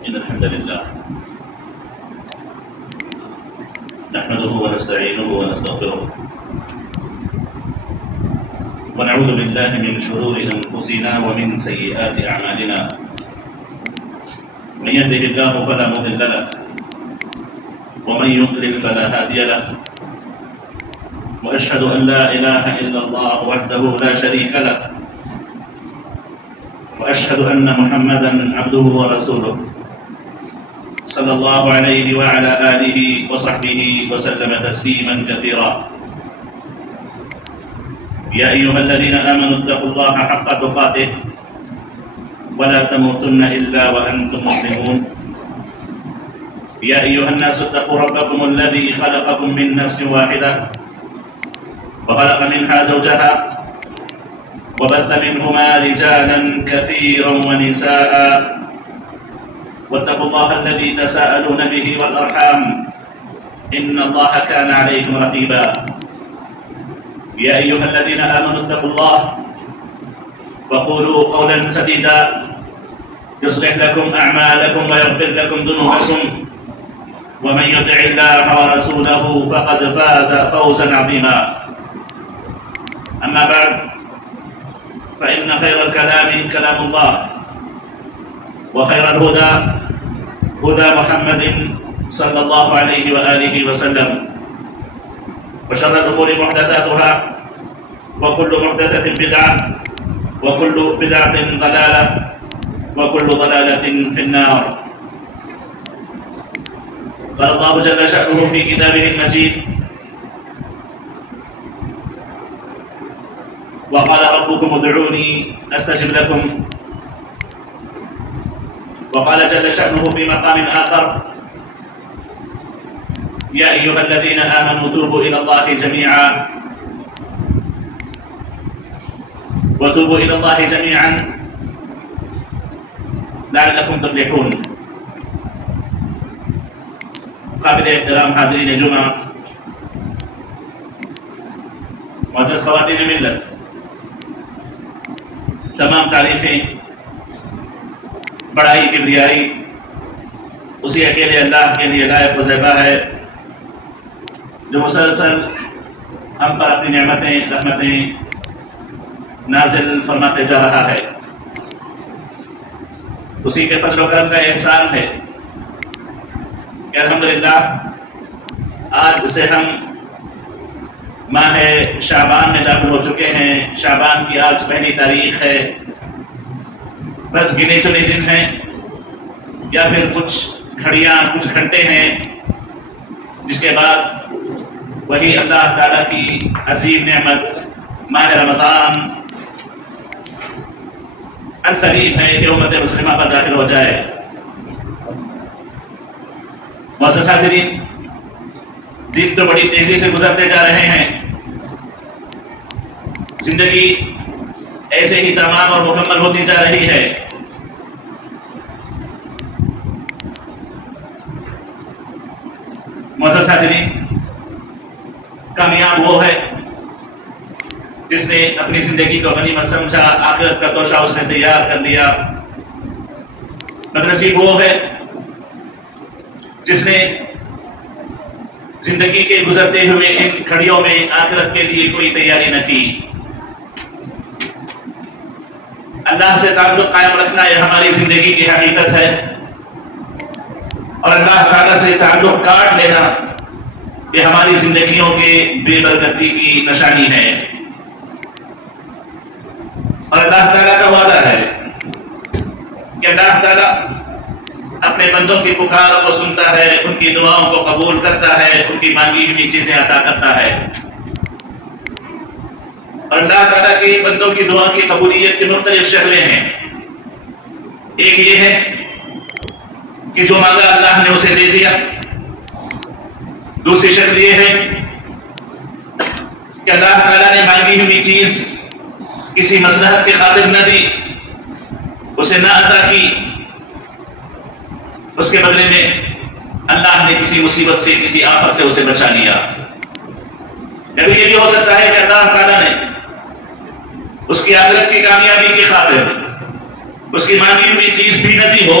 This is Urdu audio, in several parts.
إن الحمد لله نحمده ونستعينه ونستغفره ونعوذ بالله من شرور أنفسنا ومن سيئات أعمالنا. من يهده الله فلا مضل له ومن يضلل فلا هادي له، وأشهد أن لا إله إلا الله وحده لا شريك له، وأشهد أن محمدا عبده ورسوله صلى الله عليه وعلى آله وصحبه وسلم تسليما كثيرا. يا أيها الذين آمنوا اتقوا الله حق تقاته ولا تموتن إلا وأنتم مسلمون. يا أيها الناس اتقوا ربكم الذي خلقكم من نفس واحدة وخلق منها زوجها وبث منهما رجالا كثيرا ونساء، واتقوا الله الذي تساءلون به والأرحام إن الله كان عليكم رقيبا. يا أيها الذين آمنوا اتقوا الله وقولوا قولا سديدا يصلح لكم أعمالكم ويغفر لكم ذنوبكم، ومن يطع الله ورسوله فقد فاز فوزا عظيما. أما بعد، فإن خير الكلام كلام الله، وخير الهدى هدى محمد صلى الله عليه وآله وسلم، وشر الأمور محدثاتها، وكل محدثة بدعة، وكل بدعة ضلالة، وكل ضلالة في النار. قال الله جل شأنه في كتابه المجيد: وقال ربكم ادعوني أستجب لكم. وقال جل شأنه في مقام آخر: يا أيها الذين آمنوا توبوا إلى الله جميعا وتوبوا إلى الله جميعا لعلكم تفلحون. قابل احترام حاضرین جمعہ، معزز خواتین ملت، تمام تعریفیں، بڑائی، کبریائی اسی اکیلے اللہ کے لیے لائق و زیبا ہے، جو مسلسل ہم پر اپنی نعمتیں، رحمتیں نازل فرماتے جا رہا ہے. اسی کے فضل و کرم کا احسان ہے کہ الحمدللہ آج سے ہم ماہ شعبان میں داخل ہو چکے ہیں. شعبان کی آج پہلی تاریخ ہے. بس گنے چنے دن ہیں یا پھر کچھ گھڑیاں، کچھ گھنٹے ہیں، جس کے بعد وہی اللہ تعالیٰ کی عظیم نعمت ماہ رمضان القریب ہے کہ امت مسلمہ پر داخل ہو جائے. معزز حاضرین، دن تو بڑی تیزی سے گزرتے جا رہے ہیں. زندگی ایسے ہی تمام اور مکمل ہوتی جا رہی ہے. معزز حاضرین، کامیاب وہ ہے جس نے اپنی زندگی کو غنیمت سمجھا، آخرت کا توشہ اس نے تیار کر لیا. بدنصیب وہ ہے جس نے زندگی کے گزرتے ہوئے ان گھڑیوں میں آخرت کے لیے کوئی تیاری نہ کی. اللہ سے تعلق قائم رکھنا یہ ہماری زندگی کی حقیقت ہے، اور اللہ تعالیٰ سے تعلق کاٹ لینا یہ ہماری زندگیوں کے بے برکتی کی نشانی ہے. اور اللہ تعالیٰ کا وعدہ ہے کہ اللہ تعالیٰ اپنے بندوں کی پکار کو سنتا ہے، ان کی دعاؤں کو قبول کرتا ہے، ان کی مانگی ہوئی چیزیں عطا کرتا ہے. اور اللہ تعالیٰ کی بندوں کی دعا کی قبولیت کی مختلف شکلیں ہیں. ایک یہ ہے کہ جو مانگا اللہ نے اسے دے دیا. دوسری شکل یہ ہے کہ اللہ تعالیٰ نے مانگی ہوئی چیز کسی مصلحت کی خاطر نہ دی، اسے نہ عطا کی، اس کے بدلے میں اللہ نے کسی مصیبت سے، کسی آفت سے اسے بچا لیا. کبھی یہ بھی ہو سکتا ہے کہ اللہ تعالیٰ نے اس کی آخرت کی کامیابی کی خاطر اس کی مانگی ہوئی چیز بھی نہ دی ہو،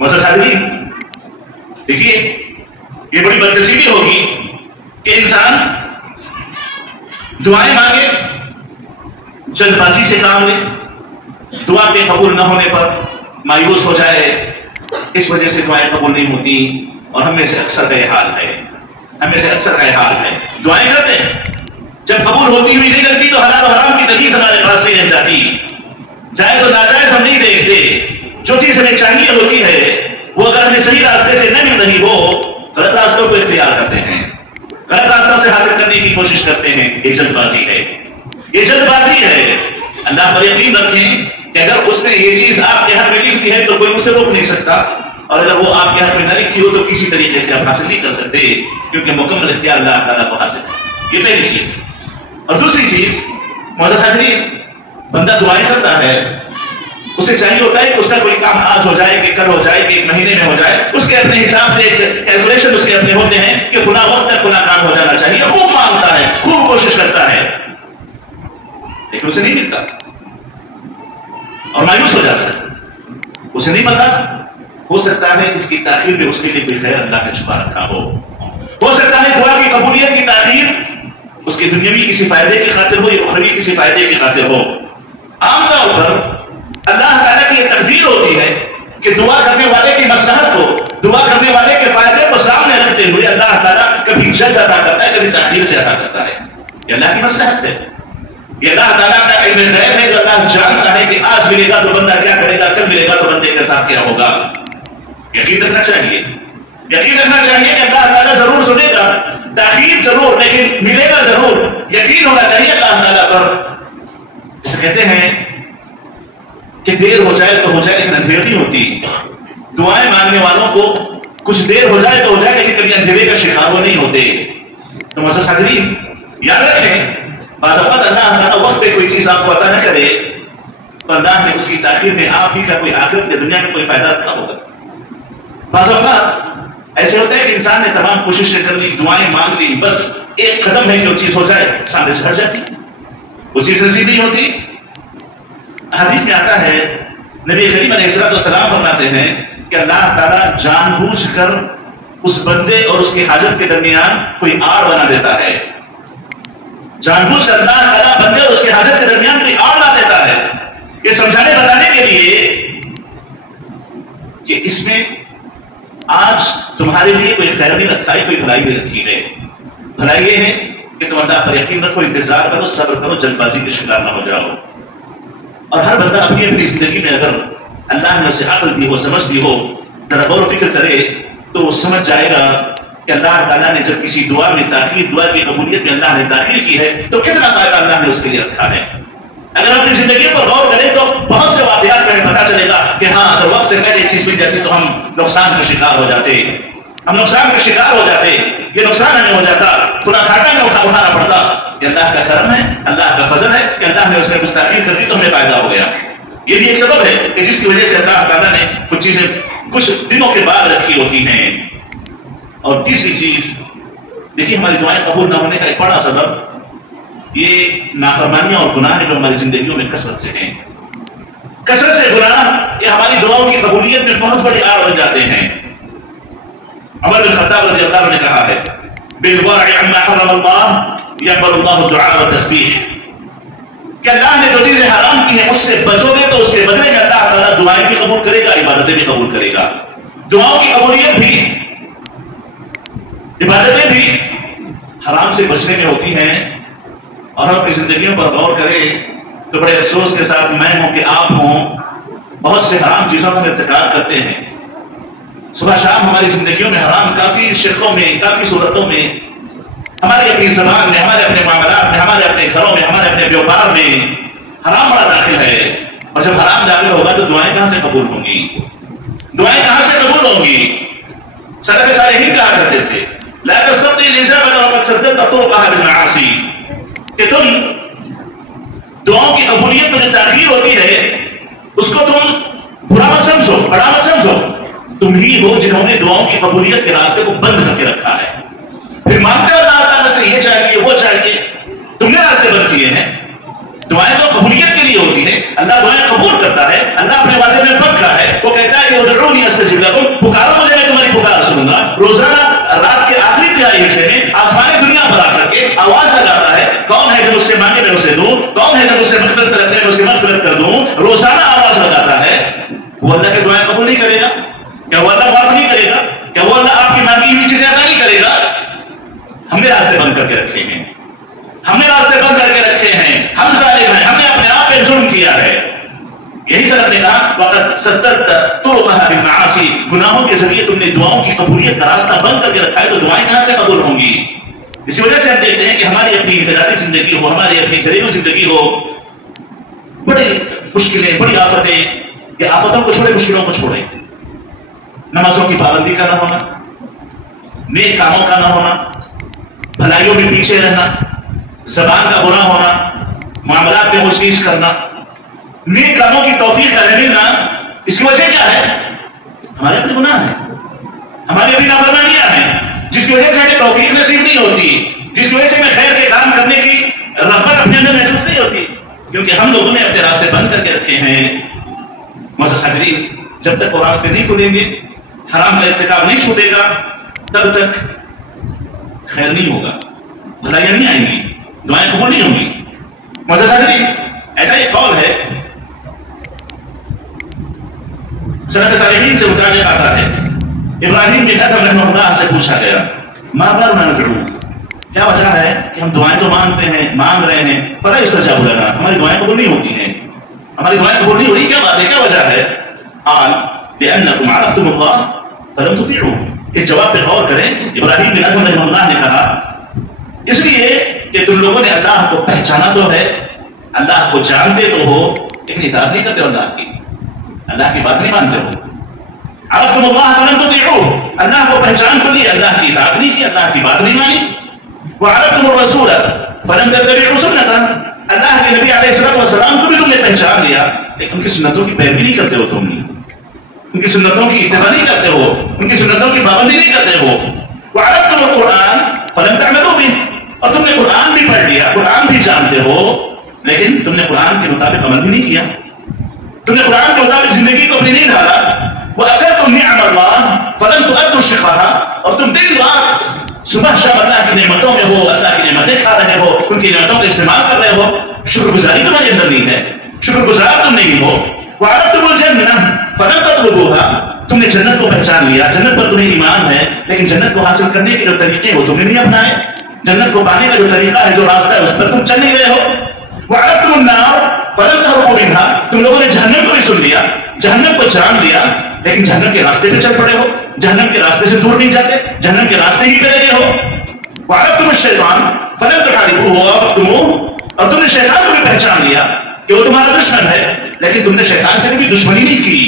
معزز حاضرین، دیکھیے یہ بڑی بدنصیبی ہوگی کہ انسان دعائیں مانگے، جلد بازی سے کام لے، دعا کے قبول نہ ہونے پر مایوس ہو جائے، اس وجہ سے دعائیں قبول نہیں ہوتی. اور ہم میں سے اکثر کا یہ حال ہے، دعائیں کرتے ہیں، جب قبول ہوتی ہوئی نہیں کرتی تو حلال و حرام کی تمیز ہمارے پاس نہیں رہ جاتی، جائز و ناجائز ہم نہیں دیکھتے. جو چیز ہمیں چاہیے ہوتی ہے وہ اگر ہمیں صحیح راستے سے نہ مل رہی ہو، غلط راستوں کو اختیار کرتے ہیں، غلط راستوں سے حاصل کرنے کی کوشش کرتے ہیں. یہ جلد بازی ہے. اللہ پر یقین رکھیں کہ اگر اس نے یہ چیز آپ کے ہاتھ میں لکھ دی ہے تو کوئی اسے روک نہیں سکتا، اور اگر وہ آپ کے ہاتھ میں نہ لکھی ہو تو کسی طریقے سے آپ حاصل نہیں کر سکتے، کیونکہ مکمل اختیار اللہ تعالیٰ کو حاصل ہے. یہ پہلی چیز. اور دوسری چیز، معزز حاضرین، بندہ دعائیں کرتا ہے، اسے چاہیے ہوتا ہے کہ اس کا کوئی کام آج ہو جائے، کہ کل ہو جائے، کہ ایک مہینے میں ہو جائے. اس کے اپنے حساب سے ایک کیلکولیشن اس کے اپنے ہوتے ہیں کہ فلاں وقت تک فلاں کام ہو جانا چاہیے. خوب مانگتا ہے، خوب کوشش کرتا ہے، لیکن اسے نہیں ملتا اور مایوس ہو جاتا ہے. اسے نہیں پتا، ہو سکتا ہے اس کی تاخیر میں اس کے لیے کوئی خیر اللہ نے چھپا رکھا ہو سکتا ہے دعا کی قبولیت کی تاخیر اس کے دنیاوی کسی فائدے کی خاطر ہو یا اخروی کسی فائدے کی خاطر ہو. عام طور پر اللہ تعالیٰ کی یہ تقدیر ہوتی ہے کہ دعا کرنے والے کی مصلحت کو، دعا کرنے والے کے فائدے کو سامنے رکھتے ہوئے اللہ تعالیٰ کبھی جلد عطا کرتا ہے، کبھی تاخیر سے عطا کرتا ہے. یہ اللہ کی مصلحت ہے، یہ اللہ تعالیٰ کا علم غیب ہے جو اللہ جانتا ہے کہ آج ملے گا تو بندہ کیا کرے گا، کل ملے گا تو بندے کے ساتھ کیا ہوگا. یقین رکھنا چاہیے کہ اللہ تعالیٰ ضرور سنے گا، تاخیر ضرور، لیکن ملے گا ضرور. یقین ہونا چاہیے اللہ تعالیٰ پر. اسے کہتے ہیں کہ دیر ہو جائے تو ہو جائے لیکن اندھیر نہیں ہوتی. دعائیں مانگنے والوں کو کچھ دیر ہو جائے تو ہو جائے لیکن کبھی اندھیرے کا شکار وہ نہیں ہوتے. تو معزز حاضرین یاد رکھیں، بعض اوقات اللہ تعالیٰ وقت پہ کوئی چیز آپ کو عطا نہ کرے تو اللہ نے اس کی تاخیر میں آپ ہی کا کوئی آخرت یا دنیا کا کوئی فائدہ رکھا ہوگا. بعض اوقات ایسے ہوتا ہے کہ انسان نے تمام کوششیں کر لی، دعائیں مانگ لی، بس ایک قدم ہے کہ وہ چیز ہو جائے، سامنے سے ہٹ جاتی، وہ چیز نصیب نہیں ہوتی. حدیث میں آتا ہے، نبی کریم علیہ السلام فرماتے ہیں کہ اللہ تعالیٰ جان بوجھ کر اس بندے اور اس کی حاجت کے درمیان کوئی آڑ بنا دیتا ہے. جان بوجھ کر اللہ تعالیٰ بندے اور اس کی حاجت کے درمیان کوئی آڑ بنا دیتا ہے، یہ سمجھانے بتانے کے لیے کہ اس میں آج تمہارے لیے کوئی خیر نہیں رکھا ہے، کوئی بھلائی نہیں رکھی ہے. بھلائی یہ ہے کہ تم اللہ پر یقین رکھو، انتظار کرو، صبر کرو، جلد بازی کے شکار نہ ہو جاؤ. اور ہر بندہ اپنی اپنی زندگی میں اگر اللہ نے اسے عقل دی ہو، سمجھ دی ہو، ذرا غور و فکر کرے تو وہ سمجھ جائے گا کہ اللہ تعالیٰ نے جب کسی دعا میں تاخیر، دعا کی قبولیت میں اللہ نے تاخیر کی ہے تو کتنا فائدہ اللہ نے اس کے لیے رکھا ہے. اگر اپنی زندگی پر غور کریں تو بہت سے واقعات میں پتا چلے گا کہ ہاں اگر وقت سے پہلے چیز مل جاتی تو ہم نقصان کا شکار ہو جاتے، یہ نقصان ہمیں ہو جاتا، پورا گھاٹا میں اٹھانا پڑتا. یہ اللہ کا کرم ہے، اللہ کا فضل ہے کہ اللہ نے اس میں کچھ تاخیر کر دی تو ہمیں فائدہ ہو گیا. یہ بھی ایک سبب ہے کہ جس کی وجہ سے اللہ تعالیٰ نے کچھ چیزیں کچھ دنوں کے بعد رکھی ہوتی ہیں. اور تیسری چیز دیکھیے، ہماری دعائیں قبول نہ ہونے کا ایک بڑا سبب یہ نافرمانیاں اور گناہ جو ہماری زندگیوں میں کثرت سے ہیں. کثرت سے گناہ یہ ہماری دعاؤں کی قبولیت میں بہت بڑی آڑ بن جاتے ہیں. عمر بن خطاب رضی اللہ عنہ نے کہا ہے، بالورع عما حرم اللہ یقبل اللہ الدعاء والتسبیح، کہ اللہ نے جو چیزیں حرام کی ہیں اس سے بچو گے تو اس کے بدلے میں اللہ تعالیٰ دعائیں بھی قبول کرے گا، عبادتیں بھی قبول کرے گا. دعاؤں کی قبولیت بھی، عبادتیں بھی حرام سے بچنے میں ہوتی ہیں. اور ہم اپنی زندگیوں پر غور کریں تو بڑے افسوس کے ساتھ میں ہوں کہ آپ ہوں، بہت سے حرام چیزوں کا ارتکاب کرتے ہیں. صبح شام ہماری زندگیوں میں حرام کافی شکلوں میں، کافی صورتوں میں، ہماری اپنی زبان میں، ہمارے اپنے معاملات میں، ہمارے اپنے گھروں میں، ہمارے اپنے بیوپار میں حرام بڑا داخل ہے. اور جب حرام داخل ہوگا تو دعائیں کہاں سے قبول ہوں گی؟ سلف صالحین کہا کرتے تھے، لا تستطيع الإجابة وقد سددت طرقها بالمعاصي، کہ تم دعاؤں کی قبولیت میں جو تاخیر ہوتی ہے اس کو تم برا مت سمجھو، بڑا مت سمجھو. تم ہی ہو جنہوں نے دعاؤں کی قبولیت کے راستے کو بند کر کے رکھا ہے. پھر مانگتے ہو اللہ تعالیٰ سے یہ چاہیے وہ چاہیے، تم نے راستے بند کیے ہیں. دعائیں تو قبولیت کے لیے یہ ہوتی ہے اللہ دعائیں قبول کرتا ہے، اللہ اپنے وعدے میں پکا ہے، وہ کہتا ہے کہ ادعونی استجب لکم، پکارو مجھے میں تمہاری پکار سنوں گا۔ روزانہ رات کے آخری تہائی حصے میں آسمان دنیا پر آ کر کے آواز لگاتا ہے، کون ہے جو مجھ سے مانگے میں اسے دوں، کون ہے جو مجھ سے مغفرت رکھے میں اس کی مغفرت کر دوں۔ روزانہ آواز لگاتا ہے، وہ اللہ کی دعائیں قبول نہیں کرے گا؟ کیا وہ اللہ معاف نہیں کرے گا؟ کیا وہ اللہ آپ کی مانگی ہوئی چیزیں عطا نہیں کرے گا؟ ہم نے راستے بند کر کے رکھے ہیں، ہم نے راستے بند کر کے رکھے ہیں، ہم ظالم ہیں، ہم نے اپنے آپ پہ ظلم کیا ہے۔ یہی سلف نے کہا وقد سددت طرقها بالمعاصی، گناہوں کے ذریعے تم نے دعاؤں کی قبولیت کا راستہ بند کر کے رکھا ہے، تو دعائیں کہاں سے قبول ہوں گی؟ اسی وجہ سے ہم دیکھتے ہیں کہ ہماری اپنی انفرادی زندگی ہو، ہماری اپنی گھریلو زندگی ہو، بڑی مشکلیں، بڑی آفتیں، کہ آفتوں کو چھوڑے مشکلوں کو چھوڑے، نمازوں کی پابندی کا نہ ہونا، نیک کاموں کا نہ ہونا، بھلائیوں میں پیچھے رہنا، زبان کا برا ہونا، معاملات میں کوشش کرنا، نیک کاموں کی توفیق نہ ملنا، اس کی وجہ کیا ہے؟ ہمارے اپنے گناہ ہیں، ہماری اپنی نافرمانیاں ہیں، جس کی وجہ سے ہمیں توفیق نصیب نہیں ہوتی، جس کی وجہ سے ہمیں خیر کے کام کرنے کی رغبت اپنے اندر محسوس نہیں ہوتی، کیونکہ ہم لوگوں نے اپنے راستے بند کر کے رکھے ہیں۔ مذہبی جب تک وہ راستے نہیں کھلیں گے، حرام کا ارتکاب نہیں چھوٹے گا، تب تک خیر نہیں ہوگا، بھلائیاں نہیں آئیں گی، دعائیں قبول نہیں ہوں گی۔ مذہبی ایسا ایک قول ہے، سلف صالحین سے متعلق آتا ہے، ابراہیم بن ادھم رحمہ اللہ سے پوچھا گیا ما بالنا ندعو، کیا وجہ ہے کہ ہم دعائیں تو مانگتے ہیں، مانگ رہے ہیں، فلا یستجاب لنا، ہماری دعائیں قبول نہیں ہوتی ہیں، ہماری دعائیں قبول نہیں ہو رہی، کیا بات ہے، کیا وجہ ہے؟ قال لأنکم عرفتم اللہ فلم تطیعوه، اس جواب پہ غور کریں۔ ابراہیم بن ادھم رحمہ اللہ نے کہا اس لیے کہ تم لوگوں نے اللہ کو پہچانا تو ہے، اللہ کو جانتے تو ہو، لیکن اطاعت نہیں کرتے ہو، اللہ کی بات نہیں مانتے ہو۔ عرفتم اللہ فلم تطیعوه، اللہ کو پہچان تو لی، اللہ کی اطاعت نہیں کی، اللہ کی بات نہیں مانی۔ وعرفتم الرسول فلم تتبعوا سنته، اللہ کے نبی علیہ السلام کو بھی تم نے پہچان لیا، لیکن ان کی سنتوں کی پیروی نہیں کرتے ہو، تم ان کی سنتوں کی اتباع نہیں کرتے ہو، ان کی سنتوں کی پابندی نہیں کرتے ہو۔ وعرفتم القرآن فلم تعملوا به، اور تم نے قرآن بھی پڑھ لیا، قرآن بھی جانتے ہو، لیکن تم نے قرآن کے مطابق عمل بھی نہیں کیا، تم نے قرآن کے مطابق زندگی کو اپنی نہیں ڈالا۔ وَأَكَلْتُمْ نِعْمَ اللَّهِ فَلَمْ تُؤَدُّوا شُكْرَهَا، اور تم دن رات صبح شام اللہ کی نعمتوں میں ہو، اللہ کی نعمتیں کھا رہے ہو، ان کی نعمتوں کا استعمال کر رہے ہو، شکر گزاری تمہارے اندر نہیں ہے، شکر گزار تم نہیں ہو۔ وَعَرَفْتُمُ الْجَنَّةَ فَلَمْ تَطْلُبُوهَا، تم نے جنت کو پہچان لیا، جنت پر تمہیں ایمان ہے، لیکن جنت کو حاصل کرنے کے جو طریقے ہو تم نے نہیں اپنائے، جنت کو پانے کا جو طریقہ ہے، جو راستہ ہے، اس پر تم چل نہیں گئے ہو۔ وَعَرَفْتُمُ النَّارَ فَلَمْ تَهْرَبُوا مِنْهَا، تم لوگوں نے جہنم کو بھی سن لیا، جہنم کو جان لیا، لیکن جہنم کے راستے پہ چل پڑے ہو، جہنم کے راستے سے دور نہیں جاتے، جہنم کے راستے ہی پہ لگے ہو۔ وَعَرَفْتُمُ الشَّيْطَانَ فَلَمْ تُحَارِبُوهُ وَوَافَقْتُمُوهُ، اور تم نے شیطان کو بھی پہچان لیا کہ وہ تمہارا دشمن ہے، لیکن تم نے شیطان سے بھی دشمنی نہیں کی،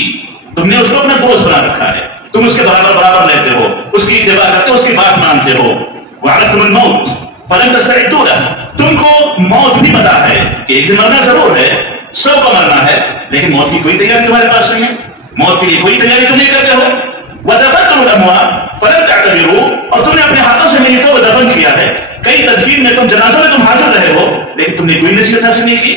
تم نے اس کو اپنا دوست بنا رکھا ہے، تم اس کے برابر لیتے ہو، اس کی اتباع کرتے ہو، اس کی بات مانتے ہو۔ وَعَرَفْتُمُ الْمَوْتَ فَلَمْ تَسْتَعِدُّوا لَهُ، تم کو موت بھی پتا ہے کہ ایک دن مرنا ضرور ہے، سب کو مرنا ہے، لیکن موت کی کوئی تیاری تمہارے پاس نہیں ہے، موت کے لیے کوئی تیاری تم نہیں کرتے ہو۔ وَدَفَنْتُمُ الْأَمْوَاتَ فَلَمْ تَعْتَبِرُوا، اور تم نے اپنے ہاتھوں سے میتوں کو دفن کیا ہے، کئی تدفین میں تم جنازوں میں تم حاضر رہے ہو، لیکن تم نے کوئی نصیحت حاصل نہیں کی،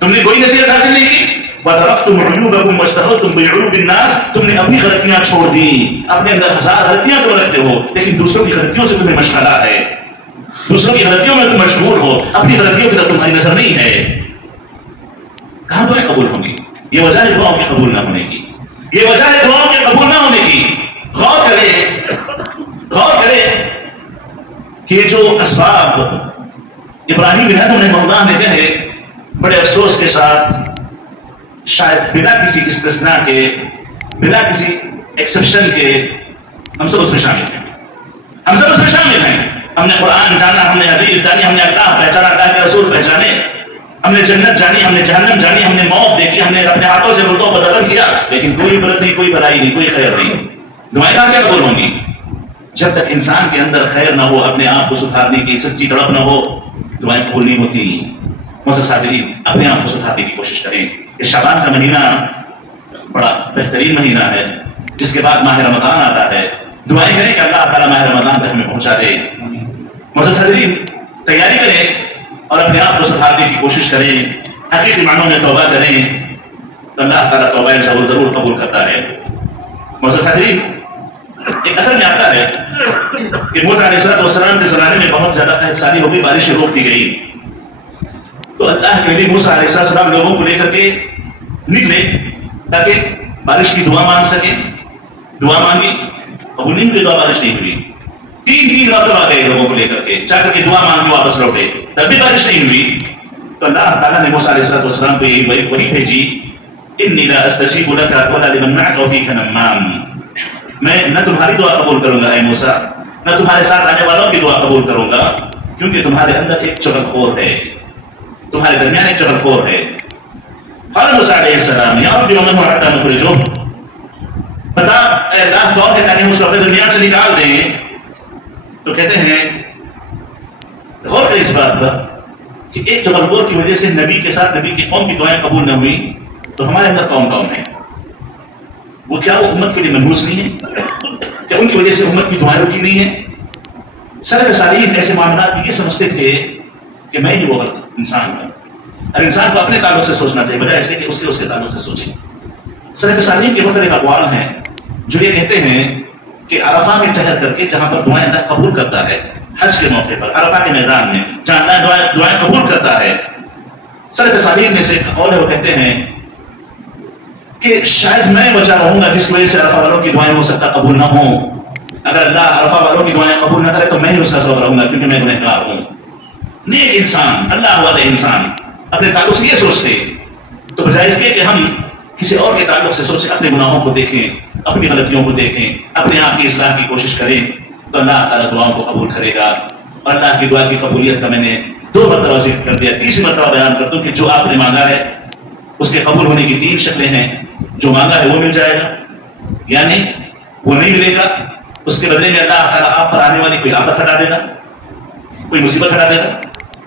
تم نے کوئی نصیحت حاصل نہیں کی۔ وَتَرَكْتُمْ عُيُوبَكُمْ وَاشْتَغَلْتُمْ بِعُيُوبِ النَّاسِ، تم نے اپنی غلطیاں چھوڑ دی، اپنے اندر ہزار غلطیاں تم رکھتے ہو، لیکن دوسروں کی غلطیوں سے تمہیں مشغلہ ہے، دوسروں کی غلطیوں میں تم مشغول ہو، اپنی غلطیوں کی طرف تمہاری نظر نہیں ہے۔ کہاں دعائیں قبول ہوں گی؟ یہ وجہ ہے دعاؤں کے قبول نہ ہونے کی، یہ وجہ ہے دعاؤں کے قبول نہ ہونے کی۔ غور کرے کہ یہ جو اسباب ابراہیم بن ادھم رحمہ اللہ نے کہے، بڑے افسوس کے ساتھ، شاید بنا کسی استثناء کے، بنا کسی ایکسپشن کے، ہم سب اس میں شامل ہیں، ہم سب اس میں شامل ہیں۔ ہم نے قرآن جانا، ہم نے حدیث جانی، ہم نے اللہ پہچانا، اللہ کے رسول پہچانے، ہم نے جنت جانی، ہم نے جہنم جانی، ہم نے موت دیکھی، ہم نے اپنے ہاتھوں سے مردوں کو دفن کیا، لیکن کوئی برکت نہیں، کوئی بھلائی نہیں، کوئی خیر نہیں۔ دعائیں کہاں سے قبول ہوں گی؟ جب تک انسان کے اندر خیر نہ ہو، اپنے آپ کو سدھارنے کی سچی تڑپ نہ ہو، دعائیں قبول نہیں ہوتی۔ معزز حاضرین، اپنے آپ کو سدھارنے کی کوشش کریں۔ یہ شعبان کا مہینہ بڑا بہترین مہینہ ہے، جس کے بعد ماہ رمضان آتا ہے۔ دعائیں کریں کہ اللہ تعالیٰ ماہ رمضان تک ہمیں پہنچا دے۔ معزز حاضرین، تیاری کریں اور اپنے آپ کو سدھارنے کی کوشش کریں۔ حقیقی معنوں میں توبہ کریں تو اللہ تعالیٰ توبہ ضرور قبول کرتا ہے۔ معزز حاضرین، ایک اثر میں آتا ہے کہ موسیٰ علیہ السلام کے زمانے میں بہت زیادہ قحط سالی ہو گئی، بارشیں روک دی گئی، تو اللہ کے نبی موسیٰ علیہ السلام لوگوں کو لے کر کے نکلے تاکہ بارش کی دعا مانگ سکیں۔ دعا مانگی، قبول نہیں ہوئی، دعا بارش نہیں ہوئی۔ تین مرتبہ گئے لوگوں کو لے کر کے، جا کر کے دعا مانگ کے واپس لوٹے، تب بھی بارش نہیں ہوئی۔ تو اللہ تعالیٰ نے موسیٰ علیہ السلام کو یہ وحی بھیجی، انی لا استجیب لک ولا لمن معک وفیک نمام، میں نہ تمہاری دعا قبول کروں گا اے موسیٰ، نہ تمہارے ساتھ آنے والوں کی دعا قبول کروں گا، کیونکہ تمہارے اندر ایک چغل خور ہے، تمہارے درمیان ایک چغل خور ہے۔ قال موسیٰ علیہ السلام یا رب ومن حتی نخرجہ، بتا اے اللہ دعا کے تاکہ اس کو اپنے درمیان سے نکال دیں۔ تو کہتے ہیں غور کریں اس بات پر کہ ایک چغل خور کی وجہ سے نبی کے ساتھ نبی کی قوم کی دعائیں قبول نہ ہوئی، تو ہمارے اندر کون ہے؟ وہ کیا وہ امت کے لیے منحوس نہیں ہے؟ کیا ان کی وجہ سے امت کی دعائیں رکی نہیں ہیں؟ سلف صالحین ایسے معاملات میں یہ سمجھتے تھے کہ میں ہی وہ غلط انسان ہوں، اور انسان کو اپنے تعلق سے سوچنا چاہیے بجائے اس کے اس کے تعلق سے سوچیں۔ سلف صالحین کے مختلف اقوال ہیں جو یہ کہتے ہیں کہ عرفہ میں ٹھہر کر کے جہاں پر دعائیں اللہ قبول کرتا ہے، حج کے موقع پر عرفہ کے میدان میں جہاں اللہ دعائیں قبول کرتا ہے، سلف صالحین میں سے ایک قول ہے، وہ کہتے ہیں کہ شاید میں بچا رہوں گا جس کی وجہ سے عرفہ والوں کی دعائیں ہو سکتا قبول نہ ہوں۔ اگر اللہ عرفہ والوں کی دعائیں قبول نہ کرے تو میں ہی اس کا سبب رہوں گا، کیونکہ میں گنہگار ہوں۔ نیک انسان، اللہ والے انسان اپنے تعلق سے یہ سوچتے، تو بجائے اس کے کہ ہم کسی اور کے تعلق سے سوچیں، اپنے گناہوں کو دیکھیں، اپنی غلطیوں کو دیکھیں، اپنے آپ کی اصلاح کی کوشش کریں، تو اللہ تعالیٰ دعاؤں کو قبول کرے گا۔ اور اللہ کی دعا کی قبولیت کا میں نے 2 مرتبہ ذکر کر دیا، تیسری مرتبہ بیان کر دوں کہ جو آپ نے مانگا ہے اس کے قبول ہونے کی 3 شکلیں ہیں۔ جو مانگا ہے وہ مل جائے گا، یعنی وہ نہیں ملے گا، اس کے بدلے میں اللہ تعالیٰ آپ پر آنے والی کوئی آفت ہٹا دے گا، کوئی مصیبت ہٹا دے گا۔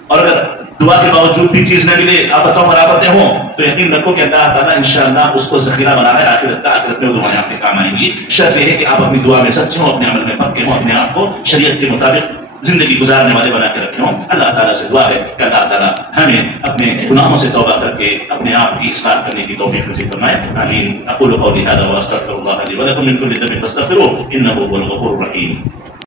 اور اگر دعا کے باوجود بھی چیز نہ ملے، آفتوں پر آفتیں ہوں، تو یقین رکھو کہ اللہ تعالیٰ انشاءاللہ اس کو ذخیرہ بنا ہے آخرت کا، آخرت میں وہ دعائیں آپ کے کام آئیں گی۔ شرط یہ ہے کہ آپ اپنی دعا میں سچے ہوں، اپنے عمل میں پکے ہوں، اپنے آپ کو شریعت کے مطابق زندگی گزارنے والے بنا کے رکھے ہوں۔ اللہ تعالیٰ سے دعا ہے کہ اللہ تعالیٰ ہمیں اپنے گناہوں سے توبہ کر کے اپنے آپ کی اصلاح کرنے کی توفیق نصیب فرمائے۔ آمین۔ اقول قولی ھذا واستغفر اللہ لی ولکم من کل ذنب فاستغفروہ انہ هو الغفور الرحیم۔